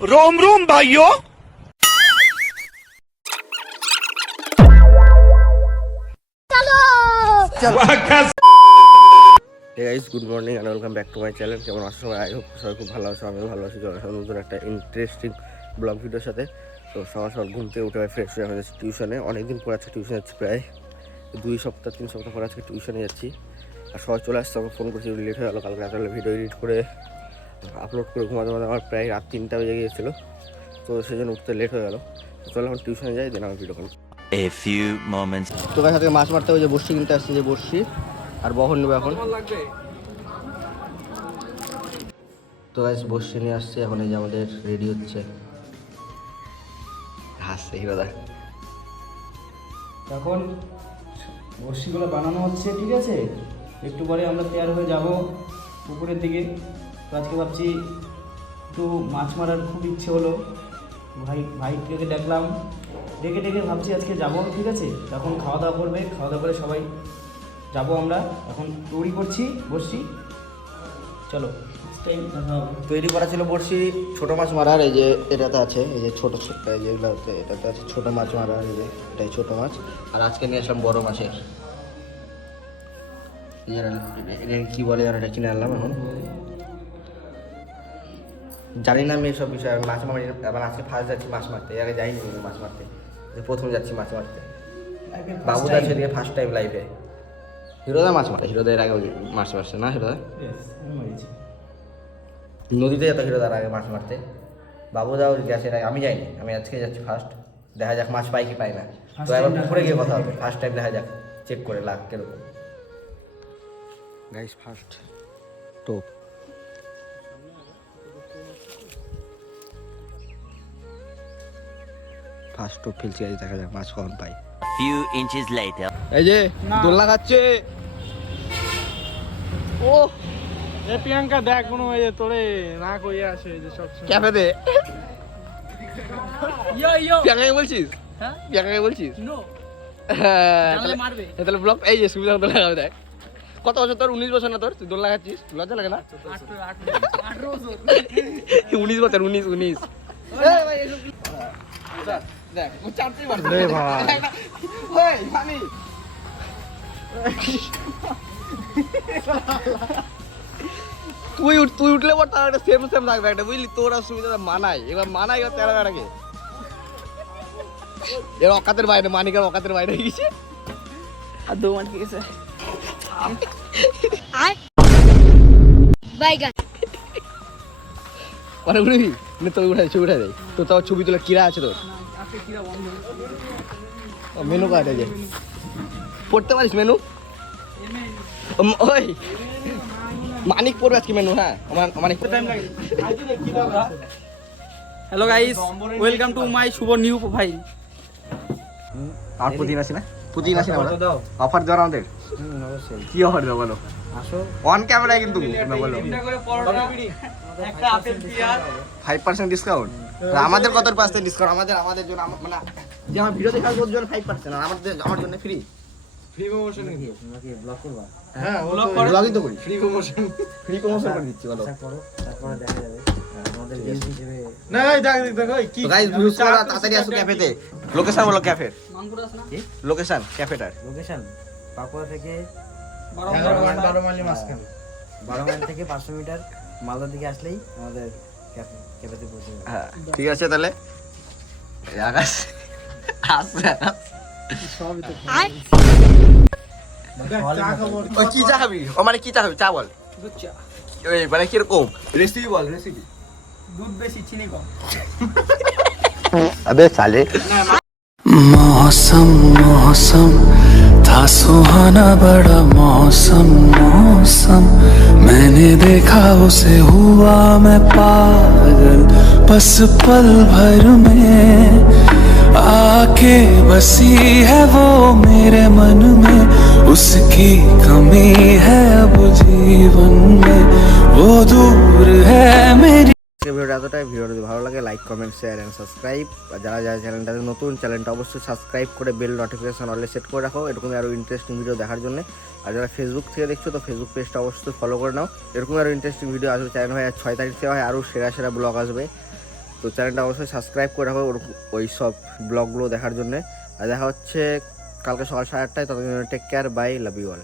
रोम रोम भाइयों। Hey guys, good morning and welcome back to my channel. কেমন আছো সবাই? আই হোপ সবাই খুব ভালো আছো, আমিও ভালো আছি। চলে আসলাম নতুন একটা ইন্টারেস্টিং ব্লগ ভিডিওর সাথে। তো সকাল সকাল ঘুম থেকে উঠে ফ্রেশ হয়ে যাচ্ছি টিউশনে। অনেকদিন পর আজকে টিউশনে যাচ্ছি, প্রায় 2 সপ্তাহ 3 সপ্তাহ পর আজকে টিউশনে যাচ্ছি। আর সবাই চলে আসছে, আমাকে ফোন করছি, লেট হয়ে গেলো। কালকে রাতে ভিডিও এডিট করে আপলোড করে ঘুমাতে আমার প্রায় রাত 3টা বেজে গিয়েছিলো, তো সেই জন্য উঠতে লেট হয়ে গেলো। তো চলো এখন টিউশনে যাই, দেন আমার video call. A few moments. তো গাছ থেকে মাছ মারতে হবে, যে বড়শি কিনতে আসছে, যে বড়শি আর বহন নেবো এখন। তো গাছ বসে নিয়ে আসছে, এখন এই যে আমাদের রেডি হচ্ছে। হাসছে হিরোদা। এখন বড়শিগুলো বানানো হচ্ছে, ঠিক আছে। একটু পরে আমরা তৈরি হয়ে যাব পুকুরের দিকে। তো আজকে ভাবছি একটু মাছ মারার খুব ইচ্ছে হলো, ভাইকে দেখলাম, ডেকে ভাবছি আজকে যাব, ঠিক আছে। তখন খাওয়া দাওয়া করবে, খাওয়া দাওয়া করে সবাই যাব আমরা। এখন তৈরি করছি বড়শি, চলো তৈরি করা ছিল বড়শি ছোটো মাছ মারার। এই যে এটাতে আছে, এই যে ছোটো ছোট্ট, এই যেগুলোতে এটাতে আছে ছোটো মাছ মারার। এই যে এটাই ছোটো মাছ। আর আজকে নিয়ে আসলাম বড়ো মাছের, এটা কী বলে জানো, এটা কিনে আনলাম। এখন জানি না আমি এসব বিষয়ে, মাছ মারি। আবার আজকে ফার্স্ট যাচ্ছি মাছ মারতে, এর আগে যাইনি মাছ মারতে, প্রথম যাচ্ছি মাছ মারতে। বাবুদা ছেড়ে ফার্স্ট টাইম লাইফে। হিরোদা মাছ মারে, হিরোদা এর আগে মাছ মারছে না? হিরোদা নদীতে যেত হিরোদার আগে মাছ মারতে, বাবুদাও গেছে এর আগে, আমি যাইনি। আমি আজকে যাচ্ছি ফার্স্ট। দেখা যাক মাছ পাই কি পাই না। তো এবার পুকুরে গিয়ে কথা হবে, ফার্স্ট টাইম দেখা যাক, চেক করে লাগ কিরকম। গাইস ফার্স্ট টোপ, ফার্স্ট টোপ ফেলছি, আজ দেখা যাক মাছ কখন পাই। Few inches later. এই যে দোলনা খাচ্ছে। ও এ প্রিয়াঙ্কা দেখ কোনো এই যে তোরে না কইয়া আসে এই যে সব ক্যাফে দে। ইয়ো ইয়ো প্রিয়াঙ্কাকে বলছিস? হ্যাঁ প্রিয়াঙ্কাকে বলছিস? নো হ্যাঁ, তাহলে মারবে তাহলে ব্লগ এই যে সুবিধা মতো লাগাবে। দেখ কত বছর তোর? 19 বছর না তোর? তুই দোল লাগাচ্ছিস, লজ্জা লাগে না? 19 বছর, 19। দেখ ও চারটেই মারছে রে ভাই। ওই মানি তুই উঠলে পর তার একটা সেম থাকবে একটা, বুঝলি? তোর আর সুবিধা মানায়, এবার মানায়, এবার তেরা বেড়াকে এর অকাতের বাইরে, মানিকের অকাতের বাইরে গেছে। আর দো মার গেছে বাইগান পরে উঠবি না? তোর ছবি উঠাই দেয় তো, তাও ছবি তোলা কিরা আছে তোর? মেনু কার্ড আছে, পড়তে পারিস মেনু? ওই মানিক পড়বে আজকে মেনু। হ্যাঁ মানিক টাইম লাগে। Hello guys, welcome to my শুভ নিউ প্রোফাইল। আর প্রতিদিন আসি না, প্রতিদিন আসি না আমরা। অফার দেওয়ার আমাদের কি অফার দেবো বলো? অন ক্যামেরায় কিন্তু বলো 5% ডিসকাউন্ট। আমাদের কত পার্সেন্ট ডিসকাউন্ট? আমাদের জন্য, মানে যে আমার ভিডিও দেখার জন্য 5%, আর আমার জন্য ফ্রি। ফ্রি প্রমোশন নাকি ব্লগ করবা? হ্যাঁ ব্লগই তো করি, ফ্রি প্রমোশন করে দিচ্ছি। বলো তারপরে দেখা যাবে আমাদের ভিউজ হিসেবে। না দেখ কি গাইস ভিউজ করা, তাড়াতাড়ি আসো ক্যাফেতে। লোকেশন বলো ক্যাফের, মানপুর আছে না? লোকেশন ক্যাফেটার। লোকেশন পাকুয়া থেকে 12 মাইল মাঝখানে, 12 মাইল থেকে 500 মিটার মালদার দিকে আসলেই আমাদের ক্যাফেতে পৌঁছে যাবে। হ্যাঁ ঠিক আছে তাহলে। আকাশ আসছে, আকাশ সবই তো চা খবর ওই কি চা খাবি? ও মানে কি চা খাবি? চা বল। দুধ চা, ওই মানে কিরকম রেসিপি বল, রেসিপি। দুধ বেশি চিনি কম। अबे साले मौसम मौसम था सुहाना बड़ा मौसम मौसम मैंने देखा उसे हुआ मैं पागल बस पल भर में आके बसी है वो मेरे मन में उसकी कमी है अब जीवन में वो दूर है मेरी। ভিডিওটা এতটাই। ভিডিও যদি ভালো লাগে like comment share and subscribe. আর যারা চ্যানেলটাতে নতুন, চ্যানেলটা অবশ্যই সাবস্ক্রাইব করে বেল নোটিফিকেশন অলে সেট করে রাখো, এরকমই আরও ইন্টারেস্টিং ভিডিও দেখার জন্য। আর যারা ফেসবুক থেকে দেখছো তো ফেসবুক পেজটা অবশ্যই ফলো করে নাও, এরকম আরও ইন্টারেস্টিং ভিডিও আসবে। চ্যানেল হয় 6 তারিখ থেকে হয় আরও সেরা ব্লগ আসবে। তো চ্যানেলটা অবশ্যই সাবস্ক্রাইব করে রাখো ওই সব ব্লগগুলো দেখার জন্যে। আর দেখা হচ্ছে কালকে সকাল 8:30টায়। ততদিন take care, bye, love you all.